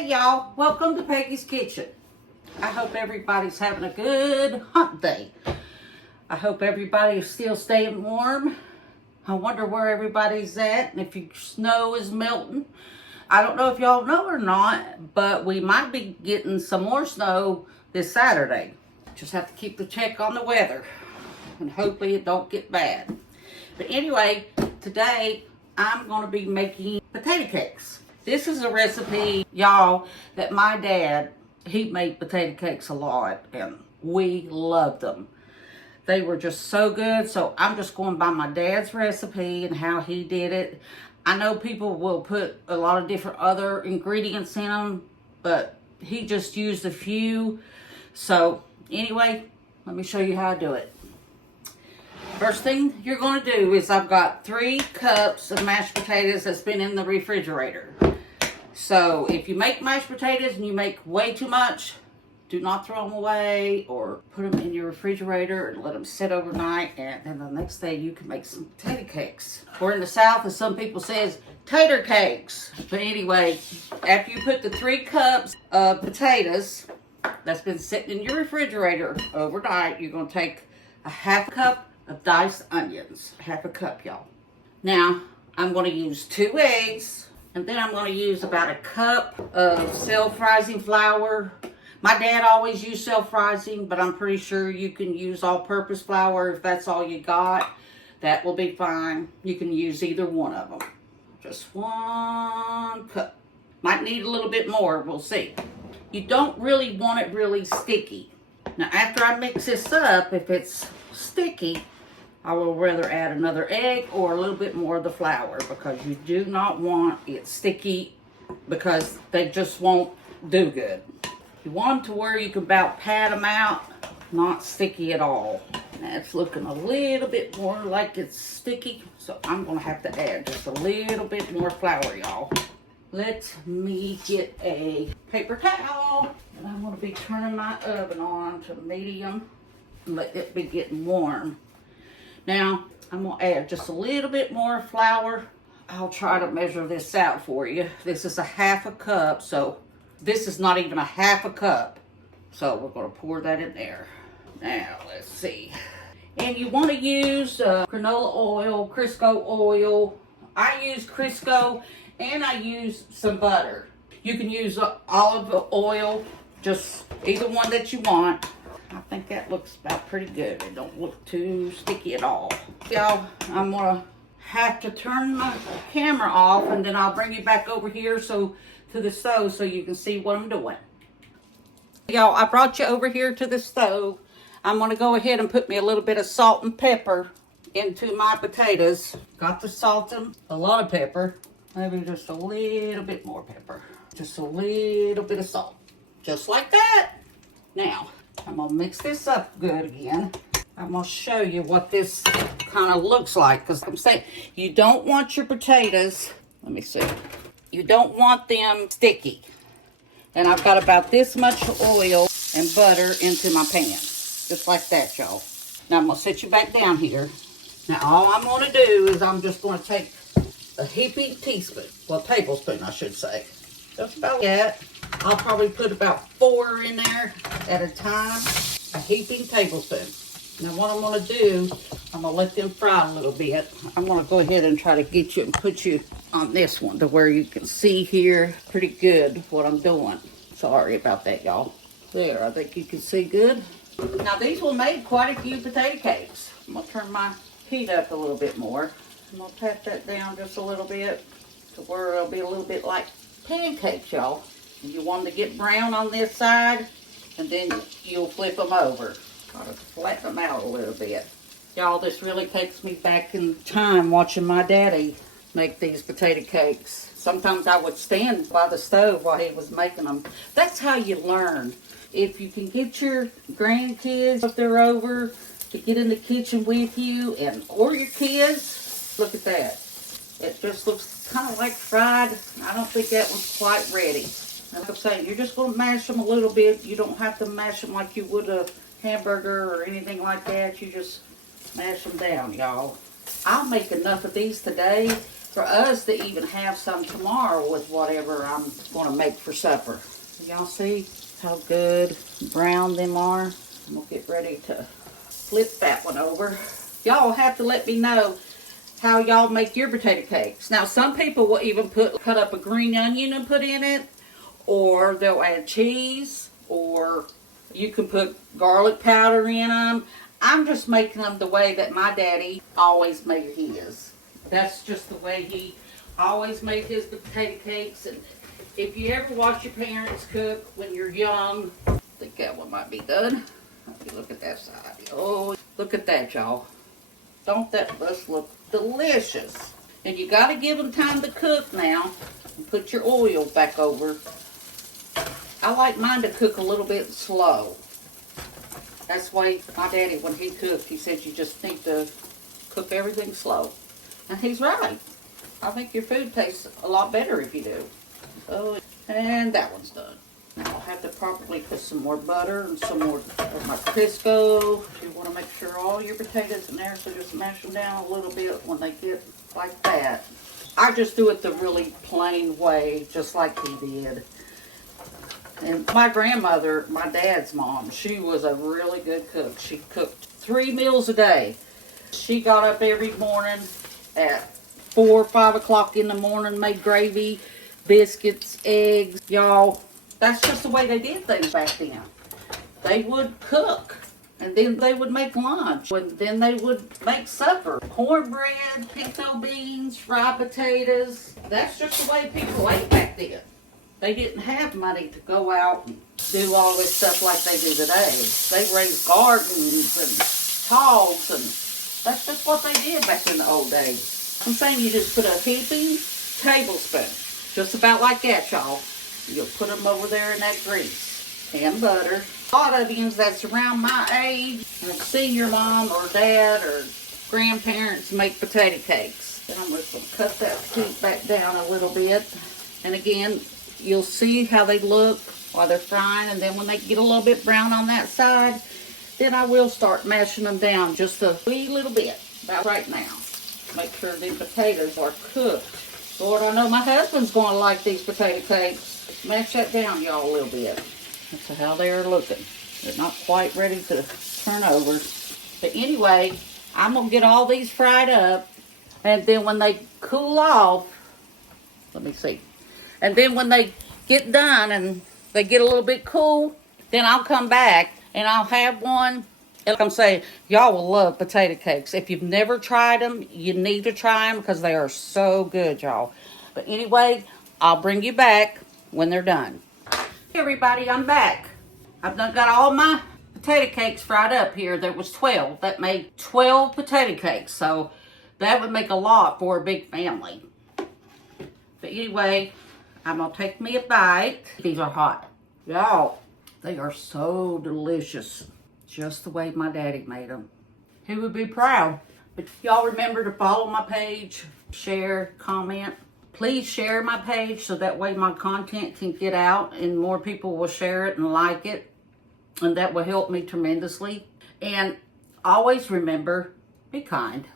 Hey y'all, welcome to Peggy's Kitchen. I hope everybody's having a good hot day. I hope everybody is still staying warm. I wonder where everybody's at and if your snow is melting. I don't know if y'all know or not, but we might be getting some more snow this Saturday. Just have to keep the check on the weather and hopefully it don't get bad. But anyway, today I'm going to be making potato cakes. This is a recipe, y'all, that my dad, he made potato cakes a lot and we loved them. They were just so good, so I'm just going by my dad's recipe and how he did it. I know people will put a lot of different other ingredients in them, but he just used a few. So anyway, let me show you how to do it. First thing you're going to do is I've got 3 cups of mashed potatoes that's been in the refrigerator. So if you make mashed potatoes and you make way too much, do not throw them away or put them in your refrigerator and let them sit overnight, and then the next day you can make some potato cakes. Or in the South, as some people says, tater cakes. But anyway, after you put the 3 cups of potatoes that's been sitting in your refrigerator overnight, you're going to take a half cup of diced onions. Half a cup, y'all. Now, I'm going to use 2 eggs, and then I'm going to use about a cup of self-rising flour. My dad always used self-rising, but I'm pretty sure you can use all-purpose flour if that's all you got. That will be fine. You can use either one of them. Just 1 cup. Might need a little bit more, we'll see. You don't really want it really sticky. Now, after I mix this up, if it's sticky, I will rather add another egg or a little bit more of the flour, because you do not want it sticky because they just won't do good. You want them to where you can about pat them out, not sticky at all. That's looking a little bit more like it's sticky, so I'm going to have to add just a little bit more flour, y'all. Let me get a paper towel, and I'm going to be turning my oven on to medium and let it be getting warm. Now, I'm going to add just a little bit more flour. I'll try to measure this out for you. This is a half a cup, so this is not even a half a cup. So we're going to pour that in there. Now, let's see. And you want to use canola oil, Crisco oil. I use Crisco, and I use some butter. You can use olive oil, just either one that you want. I think that looks about pretty good. It don't look too sticky at all. Y'all, I'm gonna have to turn my camera off, and then I'll bring you back over here to the stove so you can see what I'm doing. Y'all, I brought you over here to the stove. I'm gonna go ahead and put me a little bit of salt and pepper into my potatoes. Got the salt and a lot of pepper. Maybe just a little bit more pepper. Just a little bit of salt. Just like that. Now, I'm going to mix this up good again. I'm going to show you what this kind of looks like. Because I'm saying, you don't want your potatoes, let me see. You don't want them sticky. And I've got about this much oil and butter into my pan. Just like that, y'all. Now I'm going to set you back down here. Now all I'm going to do is I'm just going to take a heaping teaspoon. Well, tablespoon, I should say. Just about that. I'll probably put about 4 in there at a time. A heaping tablespoon. Now what I'm going to do, I'm going to let them fry a little bit. I'm going to go ahead and try to get you and put you on this one to where you can see here pretty good what I'm doing. Sorry about that, y'all. There, I think you can see good. Now these will make quite a few potato cakes. I'm going to turn my heat up a little bit more. I'm going to pat that down just a little bit to where it'll be a little bit like pancakes, y'all. You want them to get brown on this side, and then you'll flip them over. Try to flatten them out a little bit. Y'all, this really takes me back in time watching my daddy make these potato cakes. Sometimes I would stand by the stove while he was making them. That's how you learn. If you can get your grandkids, if they're over, to get in the kitchen with you, or your kids, look at that. It just looks kind of like fried. I don't think that one's quite ready. Like I'm saying, you're just going to mash them a little bit. You don't have to mash them like you would a hamburger or anything like that. You just mash them down, y'all. I'll make enough of these today for us to even have some tomorrow with whatever I'm going to make for supper. Y'all see how good brown them are? I'm going to get ready to flip that one over. Y'all have to let me know how y'all make your potato cakes. Now, some people will even cut up a green onion and put in it, or they'll add cheese, or you can put garlic powder in them. I'm just making them the way that my daddy always made his. That's just the way he always made his potato cakes. And if you ever watch your parents cook when you're young, I think that one might be done. Let me look at that side. Oh, look at that, y'all. Don't that just look delicious? And you got to give them time to cook now. And put your oil back over. I like mine to cook a little bit slow. That's why my daddy, when he cooked, he said you just need to cook everything slow. And he's right. I think your food tastes a lot better if you do. Oh, and that one's done. Now I'll have to probably put some more butter and some more of my Crisco. You want to make sure all your potatoes in there, so just mash them down a little bit when they get like that. I just do it the really plain way, just like he did. And my grandmother, my dad's mom, she was a really good cook. She cooked 3 meals a day. She got up every morning at 4 or 5 o'clock in the morning, made gravy, biscuits, eggs. Y'all, that's just the way they did things back then. They would cook, and then they would make lunch, and then they would make supper. Cornbread, pinto beans, fried potatoes. That's just the way people ate back then. They didn't have money to go out and do all this stuff like they do today. They raised gardens and hogs, and that's just what they did back in the old days. I'm saying you just put a heaping tablespoon, just about like that, y'all. You'll put them over there in that grease and butter. A lot of you that's around my age have seen your mom or dad or grandparents make potato cakes. Then I'm just going to cut that heat back down a little bit. And again, you'll see how they look while they're frying, and then when they get a little bit brown on that side, then I will start mashing them down just a wee little bit, about right now. Make sure the potatoes are cooked. Lord, I know my husband's going to like these potato cakes. Mash that down, y'all, a little bit. That's how they're looking. They're not quite ready to turn over. But anyway, I'm going to get all these fried up, and then when they cool off, let me see. And then when they get done and they get a little bit cool, then I'll come back and I'll have one. And like I'm saying, y'all will love potato cakes. If you've never tried them, you need to try them because they are so good, y'all. But anyway, I'll bring you back when they're done. Hey everybody, I'm back. I've done got all my potato cakes fried up here. There was 12. That made 12 potato cakes. So that would make a lot for a big family. But anyway, I'm going to take me a bite. These are hot. Y'all, they are so delicious. Just the way my daddy made them. He would be proud. But y'all remember to follow my page, share, comment. Please share my page so that way my content can get out and more people will share it and like it. And that will help me tremendously. And always remember, be kind.